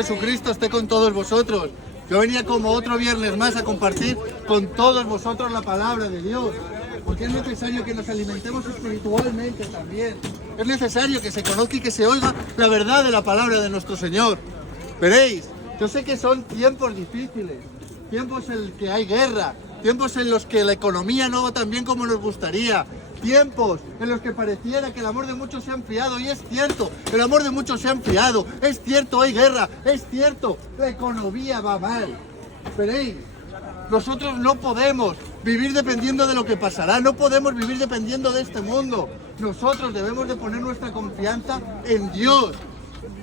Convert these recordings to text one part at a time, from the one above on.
Jesucristo esté con todos vosotros. Yo venía como otro viernes más a compartir con todos vosotros la palabra de Dios, porque es necesario que nos alimentemos espiritualmente también. Es necesario que se conozca y que se oiga la verdad de la palabra de nuestro Señor. Veréis, yo sé que son tiempos difíciles, tiempos en los que hay guerra, tiempos en los que la economía no va tan bien como nos gustaría, tiempos en los que pareciera que el amor de muchos se ha enfriado, y es cierto, el amor de muchos se ha enfriado, es cierto, hay guerra, es cierto, la economía va mal. Veréis, nosotros no podemos vivir dependiendo de lo que pasará, no podemos vivir dependiendo de este mundo. Nosotros debemos de poner nuestra confianza en Dios,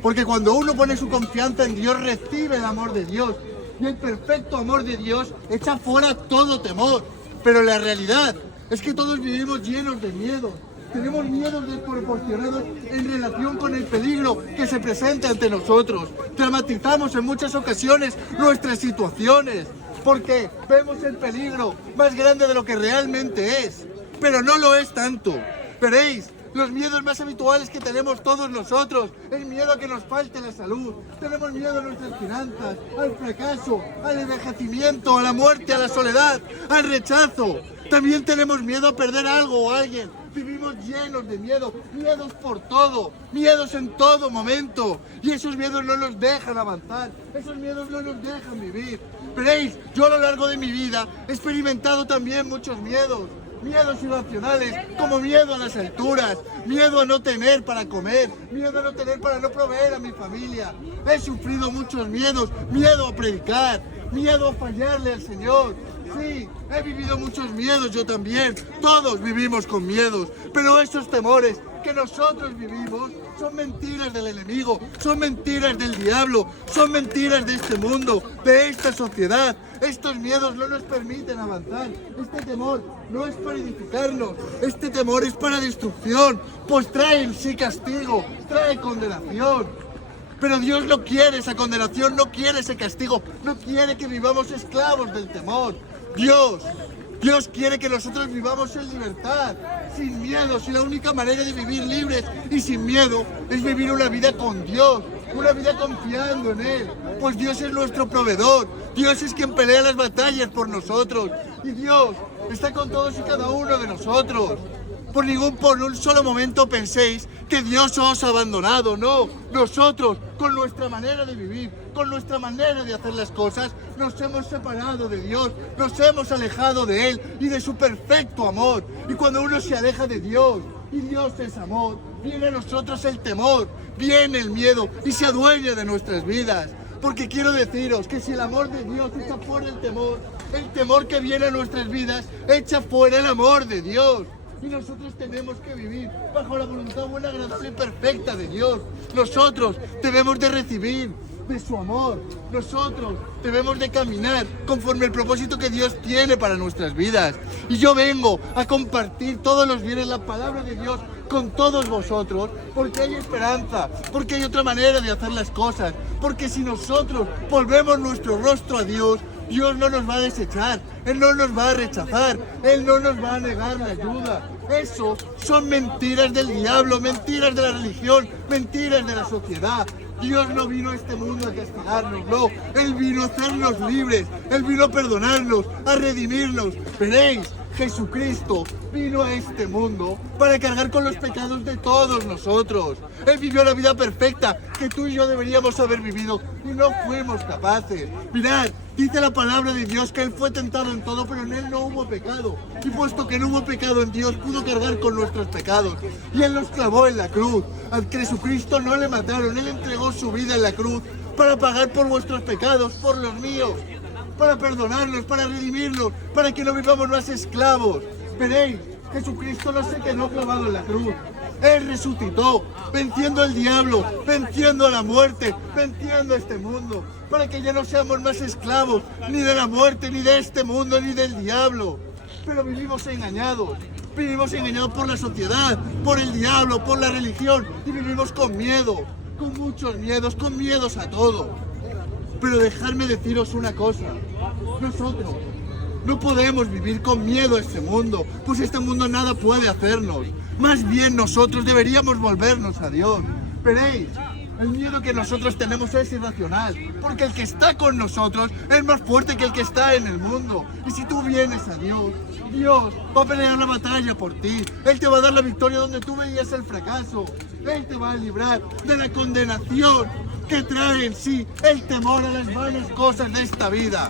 porque cuando uno pone su confianza en Dios, recibe el amor de Dios, y el perfecto amor de Dios echa fuera todo temor. Pero la realidad es que todos vivimos llenos de miedo. Tenemos miedos desproporcionados en relación con el peligro que se presenta ante nosotros. Dramatizamos en muchas ocasiones nuestras situaciones, porque vemos el peligro más grande de lo que realmente es, pero no lo es tanto. Veréis, los miedos más habituales que tenemos todos nosotros, el miedo a que nos falte la salud, tenemos miedo a nuestras finanzas, al fracaso, al envejecimiento, a la muerte, a la soledad, al rechazo. También tenemos miedo a perder algo o a alguien. Vivimos llenos de miedo, miedos por todo, miedos en todo momento. Y esos miedos no nos dejan avanzar, esos miedos no nos dejan vivir. Veréis, yo a lo largo de mi vida he experimentado también muchos miedos. Miedos irracionales, como miedo a las alturas, miedo a no tener para comer, miedo a no tener para no proveer a mi familia. He sufrido muchos miedos, miedo a predicar, miedo a fallarle al Señor. Sí, he vivido muchos miedos yo también, todos vivimos con miedos, pero esos temores que nosotros vivimos son mentiras del enemigo, son mentiras del diablo, son mentiras de este mundo, de esta sociedad. Estos miedos no nos permiten avanzar. Este temor no es para edificarnos, este temor es para destrucción, pues trae en sí castigo, trae condenación. Pero Dios no quiere esa condenación, no quiere ese castigo, no quiere que vivamos esclavos del temor. Dios quiere que nosotros vivamos en libertad, sin miedo, si la única manera de vivir libres y sin miedo es vivir una vida con Dios, una vida confiando en Él, pues Dios es nuestro proveedor, Dios es quien pelea las batallas por nosotros, y Dios está con todos y cada uno de nosotros. Por un solo momento penséis que Dios os ha abandonado, no. Nosotros, con nuestra manera de vivir, con nuestra manera de hacer las cosas, nos hemos separado de Dios, nos hemos alejado de Él y de su perfecto amor. Y cuando uno se aleja de Dios, y Dios es amor, viene a nosotros el temor, viene el miedo y se adueña de nuestras vidas. Porque quiero deciros que si el amor de Dios echa fuera el temor que viene a nuestras vidas, echa fuera el amor de Dios. Y nosotros tenemos que vivir bajo la voluntad buena, agradable y perfecta de Dios. Nosotros debemos de recibir de su amor. Nosotros debemos de caminar conforme el propósito que Dios tiene para nuestras vidas. Y yo vengo a compartir todos los viernes la palabra de Dios con todos vosotros, porque hay esperanza, porque hay otra manera de hacer las cosas, porque si nosotros volvemos nuestro rostro a Dios, Dios no nos va a desechar, Él no nos va a rechazar, Él no nos va a negar la ayuda. Eso son mentiras del diablo, mentiras de la religión, mentiras de la sociedad. Dios no vino a este mundo a castigarnos, no. Él vino a hacernos libres, Él vino a perdonarnos, a redimirnos. Veréis, Jesucristo vino a este mundo para cargar con los pecados de todos nosotros. Él vivió la vida perfecta que tú y yo deberíamos haber vivido y no fuimos capaces. Mirad, dice la palabra de Dios que Él fue tentado en todo, pero en Él no hubo pecado. Y puesto que no hubo pecado en Dios, pudo cargar con nuestros pecados. Y Él los clavó en la cruz. A Jesucristo no le mataron, Él entregó su vida en la cruz para pagar por vuestros pecados, por los míos, para perdonarnos, para redimirnos, para que no vivamos más esclavos. Veréis, Jesucristo no se quedó clavado en la cruz. Él resucitó, venciendo al diablo, venciendo a la muerte, venciendo a este mundo, para que ya no seamos más esclavos, ni de la muerte, ni de este mundo, ni del diablo. Pero vivimos engañados por la sociedad, por el diablo, por la religión, y vivimos con miedo, con muchos miedos, con miedos a todo. Pero dejadme deciros una cosa, nosotros no podemos vivir con miedo a este mundo, pues este mundo nada puede hacernos. Más bien nosotros deberíamos volvernos a Dios. Veréis, El miedo que nosotros tenemos es irracional, porque el que está con nosotros es más fuerte que el que está en el mundo. Y si tú vienes a Dios, Dios va a pelear la batalla por ti. Él te va a dar la victoria donde tú veías el fracaso. Él te va a librar de la condenación que trae en sí el temor a las vanas cosas de esta vida.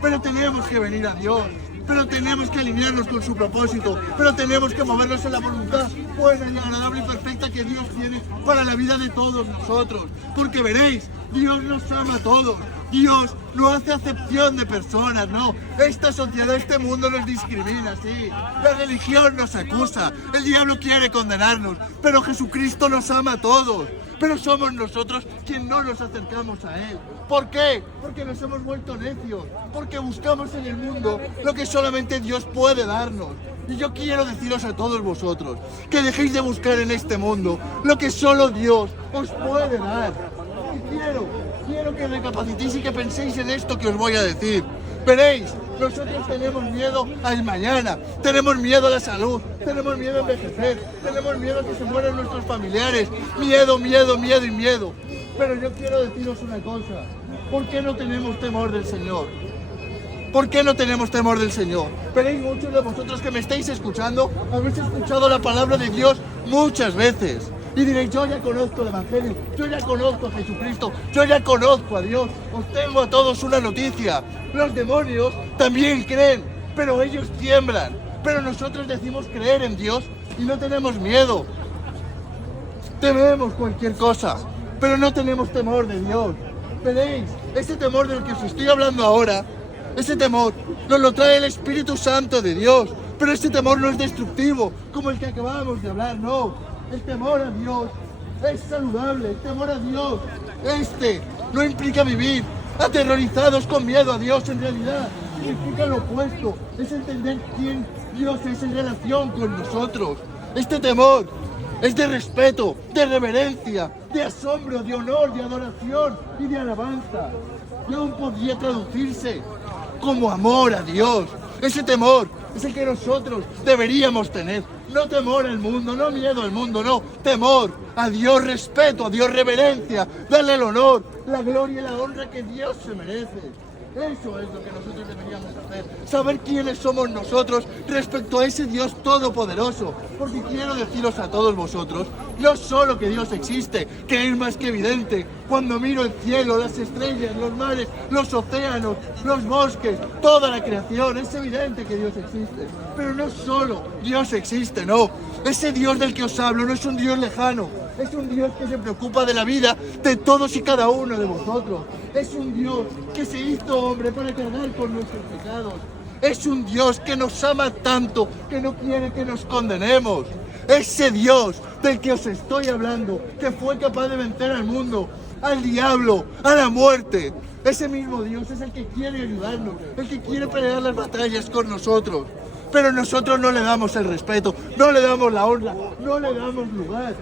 Pero tenemos que venir a Dios. Pero tenemos que alinearnos con su propósito, pero tenemos que movernos en la voluntad buena y agradable y perfecta que Dios tiene para la vida de todos nosotros. Porque veréis, Dios nos ama a todos. Dios no hace acepción de personas, no. Esta sociedad, este mundo nos discrimina, sí. La religión nos acusa, el diablo quiere condenarnos, pero Jesucristo nos ama a todos. Pero somos nosotros quienes no nos acercamos a Él. ¿Por qué? Porque nos hemos vuelto necios, porque buscamos en el mundo lo que solamente Dios puede darnos. Y yo quiero deciros a todos vosotros que dejéis de buscar en este mundo lo que solo Dios os puede dar. Y quiero que recapacitéis y que penséis en esto que os voy a decir. Veréis, nosotros tenemos miedo al mañana, tenemos miedo a la salud, tenemos miedo a envejecer, tenemos miedo a que se mueran nuestros familiares, miedo. Pero yo quiero deciros una cosa, ¿por qué no tenemos temor del Señor? ¿Por qué no tenemos temor del Señor? Veréis, muchos de vosotros que me estáis escuchando, habéis escuchado la palabra de Dios muchas veces. Y diréis, yo ya conozco el Evangelio, yo ya conozco a Jesucristo, yo ya conozco a Dios. Os tengo a todos una noticia. Los demonios también creen, pero ellos tiemblan. Pero nosotros decimos creer en Dios y no tenemos miedo. Tememos cualquier cosa, pero no tenemos temor de Dios. Veréis, ese temor del que os estoy hablando ahora, ese temor nos lo trae el Espíritu Santo de Dios. Pero ese temor no es destructivo, como el que acabamos de hablar, no. El temor a Dios es saludable, el temor a Dios, no implica vivir aterrorizados con miedo a Dios. En realidad implica lo opuesto, es entender quién Dios es en relación con nosotros. Este temor es de respeto, de reverencia, de asombro, de honor, de adoración y de alabanza. Y aún podría traducirse como amor a Dios. Ese temor es el que nosotros deberíamos tener. No temor al mundo, no miedo al mundo, no. Temor a Dios, respeto a Dios, reverencia, darle el honor, la gloria y la honra que Dios se merece. Eso es lo que nosotros deberíamos hacer. Saber quiénes somos nosotros respecto a ese Dios todopoderoso. Porque quiero deciros a todos vosotros, no solo que Dios existe, que es más que evidente. Cuando miro el cielo, las estrellas, los mares, los océanos, los bosques, toda la creación, es evidente que Dios existe. Pero no solo Dios existe, no. Ese Dios del que os hablo no es un Dios lejano. Es un Dios que se preocupa de la vida de todos y cada uno de vosotros. Es un Dios que se hizo hombre para cargar con nuestros pecados. Es un Dios que nos ama tanto que no quiere que nos condenemos. Ese Dios del que os estoy hablando, que fue capaz de vencer al mundo, al diablo, a la muerte. Ese mismo Dios es el que quiere ayudarnos, el que quiere pelear las batallas con nosotros. Pero nosotros no le damos el respeto, no le damos la honra, no le damos lugar.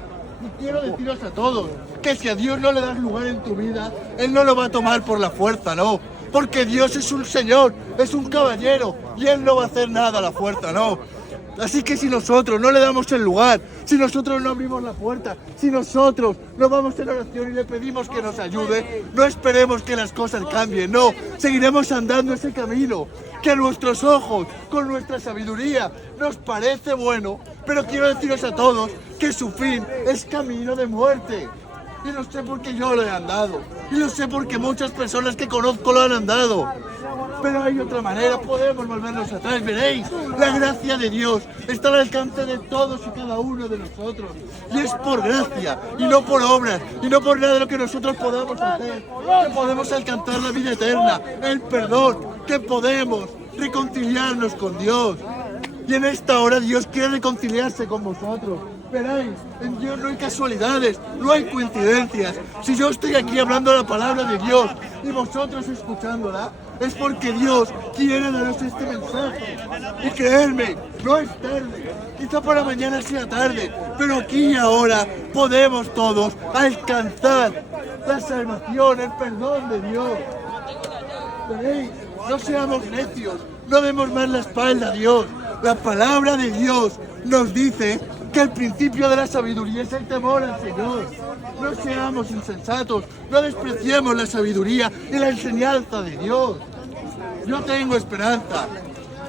Y quiero deciros a todos que si a Dios no le das lugar en tu vida, Él no lo va a tomar por la fuerza, no. Porque Dios es un Señor, es un caballero y Él no va a hacer nada a la fuerza, no. Así que si nosotros no le damos el lugar, si nosotros no abrimos la puerta, si nosotros no vamos en oración y le pedimos que nos ayude, no esperemos que las cosas cambien, no. Seguiremos andando ese camino que a nuestros ojos, con nuestra sabiduría, nos parece bueno, pero quiero deciros a todos que su fin es camino de muerte. Y lo sé porque yo lo he andado. Y lo sé porque muchas personas que conozco lo han andado. Pero hay otra manera, podemos volvernos atrás. Veréis, la gracia de Dios está al alcance de todos y cada uno de nosotros. Y es por gracia, y no por obras, y no por nada de lo que nosotros podamos hacer, que podemos alcanzar la vida eterna, el perdón, que podemos reconciliarnos con Dios. Y en esta hora Dios quiere reconciliarse con vosotros. Veréis, en Dios no hay casualidades, no hay coincidencias. Si yo estoy aquí hablando la palabra de Dios y vosotros escuchándola, es porque Dios quiere daros este mensaje. Y creedme, no es tarde, quizá para mañana sea tarde, pero aquí y ahora podemos todos alcanzar la salvación, el perdón de Dios. Veréis, no seamos necios, no demos más la espalda a Dios. La palabra de Dios nos dice que el principio de la sabiduría es el temor al Señor. No seamos insensatos, no despreciemos la sabiduría y la enseñanza de Dios. Yo tengo esperanza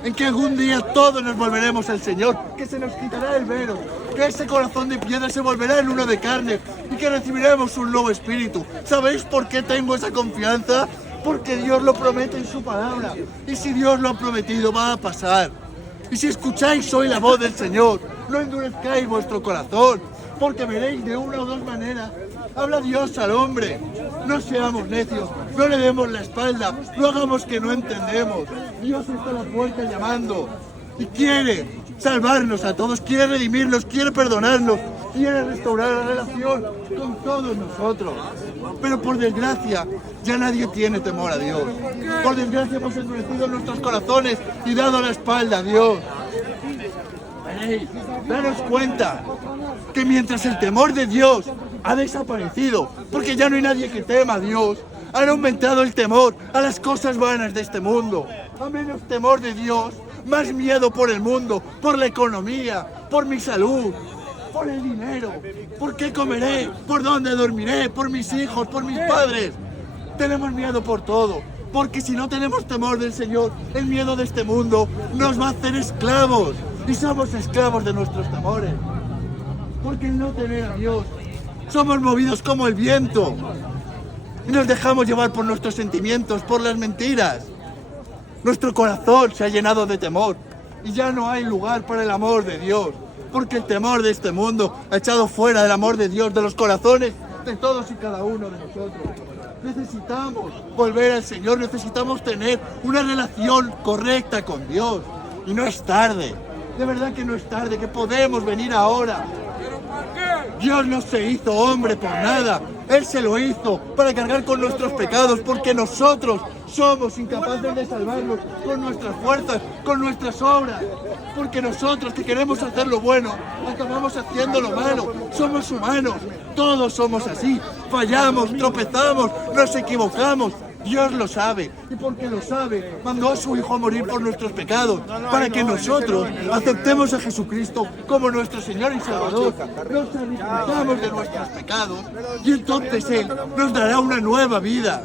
en que algún día todos nos volveremos al Señor, que se nos quitará el velo, que ese corazón de piedra se volverá en uno de carne y que recibiremos un nuevo espíritu. ¿Sabéis por qué tengo esa confianza? Porque Dios lo promete en su palabra. Y si Dios lo ha prometido, va a pasar. Y si escucháis hoy la voz del Señor, no endurezcáis vuestro corazón, porque veréis de una o dos maneras. Habla Dios al hombre. No seamos necios, no le demos la espalda, no hagamos que no entendemos. Dios está a la puerta llamando y quiere salvarnos a todos, quiere redimirnos, quiere perdonarnos, quiere restaurar la relación con todos nosotros. Pero por desgracia, ya nadie tiene temor a Dios. Por desgracia hemos endurecido nuestros corazones y dado la espalda a Dios. Veréis, daros cuenta que mientras el temor de Dios ha desaparecido, porque ya no hay nadie que tema a Dios, han aumentado el temor a las cosas vanas de este mundo. A menos temor de Dios, más miedo por el mundo, por la economía, por mi salud, por el dinero, por qué comeré, por dónde dormiré, por mis hijos, por mis padres. Tenemos miedo por todo, porque si no tenemos temor del Señor, el miedo de este mundo nos va a hacer esclavos, y somos esclavos de nuestros temores. Porque el no tener a Dios, somos movidos como el viento, y nos dejamos llevar por nuestros sentimientos, por las mentiras. Nuestro corazón se ha llenado de temor, y ya no hay lugar para el amor de Dios, porque el temor de este mundo ha echado fuera el amor de Dios de los corazones de todos y cada uno de nosotros. Necesitamos volver al Señor, necesitamos tener una relación correcta con Dios. Y no es tarde, de verdad que no es tarde, que podemos venir ahora. Dios no se hizo hombre por nada, Él se lo hizo para cargar con nuestros pecados, porque nosotros somos incapaces de salvarnos con nuestras fuerzas, con nuestras obras. Porque nosotros que queremos hacer lo bueno, acabamos haciendo lo malo. Somos humanos, todos somos así. Fallamos, tropezamos, nos equivocamos. Dios lo sabe, y porque lo sabe, mandó a su Hijo a morir por nuestros pecados, para que nosotros aceptemos a Jesucristo como nuestro Señor y Salvador. Nos arrepentamos de nuestros pecados, y entonces Él nos dará una nueva vida.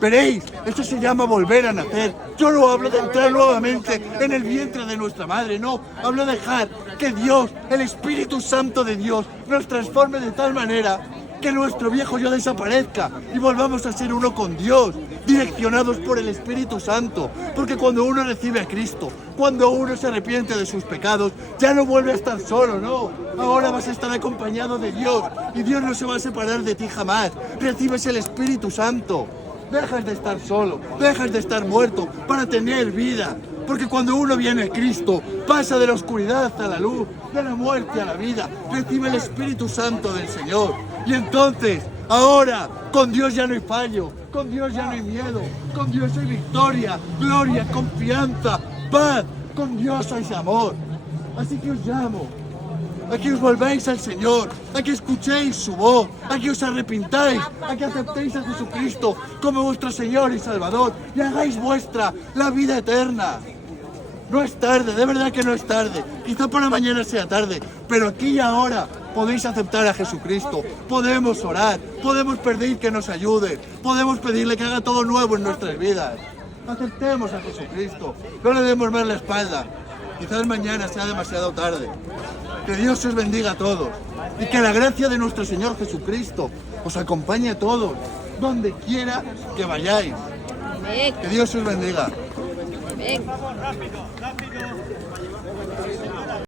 Veréis, esto se llama volver a nacer. Yo no hablo de entrar nuevamente en el vientre de nuestra madre, no. Hablo de dejar que Dios, el Espíritu Santo de Dios, nos transforme de tal manera que nuestro viejo yo desaparezca y volvamos a ser uno con Dios, direccionados por el Espíritu Santo. Porque cuando uno recibe a Cristo, cuando uno se arrepiente de sus pecados, ya no vuelve a estar solo, no. Ahora vas a estar acompañado de Dios y Dios no se va a separar de ti jamás. Recibes el Espíritu Santo. Dejas de estar solo, dejas de estar muerto para tener vida. Porque cuando uno viene a Cristo, pasa de la oscuridad a la luz, de la muerte a la vida. Recibe el Espíritu Santo del Señor. Y entonces, ahora, con Dios ya no hay fallo, con Dios ya no hay miedo, con Dios hay victoria, gloria, confianza, paz, con Dios hay amor. Así que os llamo a que os volváis al Señor, a que escuchéis su voz, a que os arrepintáis, a que aceptéis a Jesucristo como vuestro Señor y Salvador y hagáis vuestra la vida eterna. No es tarde, de verdad que no es tarde. Quizá para mañana sea tarde, pero aquí y ahora podéis aceptar a Jesucristo. Podemos orar, podemos pedir que nos ayude, podemos pedirle que haga todo nuevo en nuestras vidas. Aceptemos a Jesucristo, no le demos más la espalda. Quizás mañana sea demasiado tarde. Que Dios os bendiga a todos y que la gracia de nuestro Señor Jesucristo os acompañe a todos, donde quiera que vayáis. Que Dios os bendiga. Amén.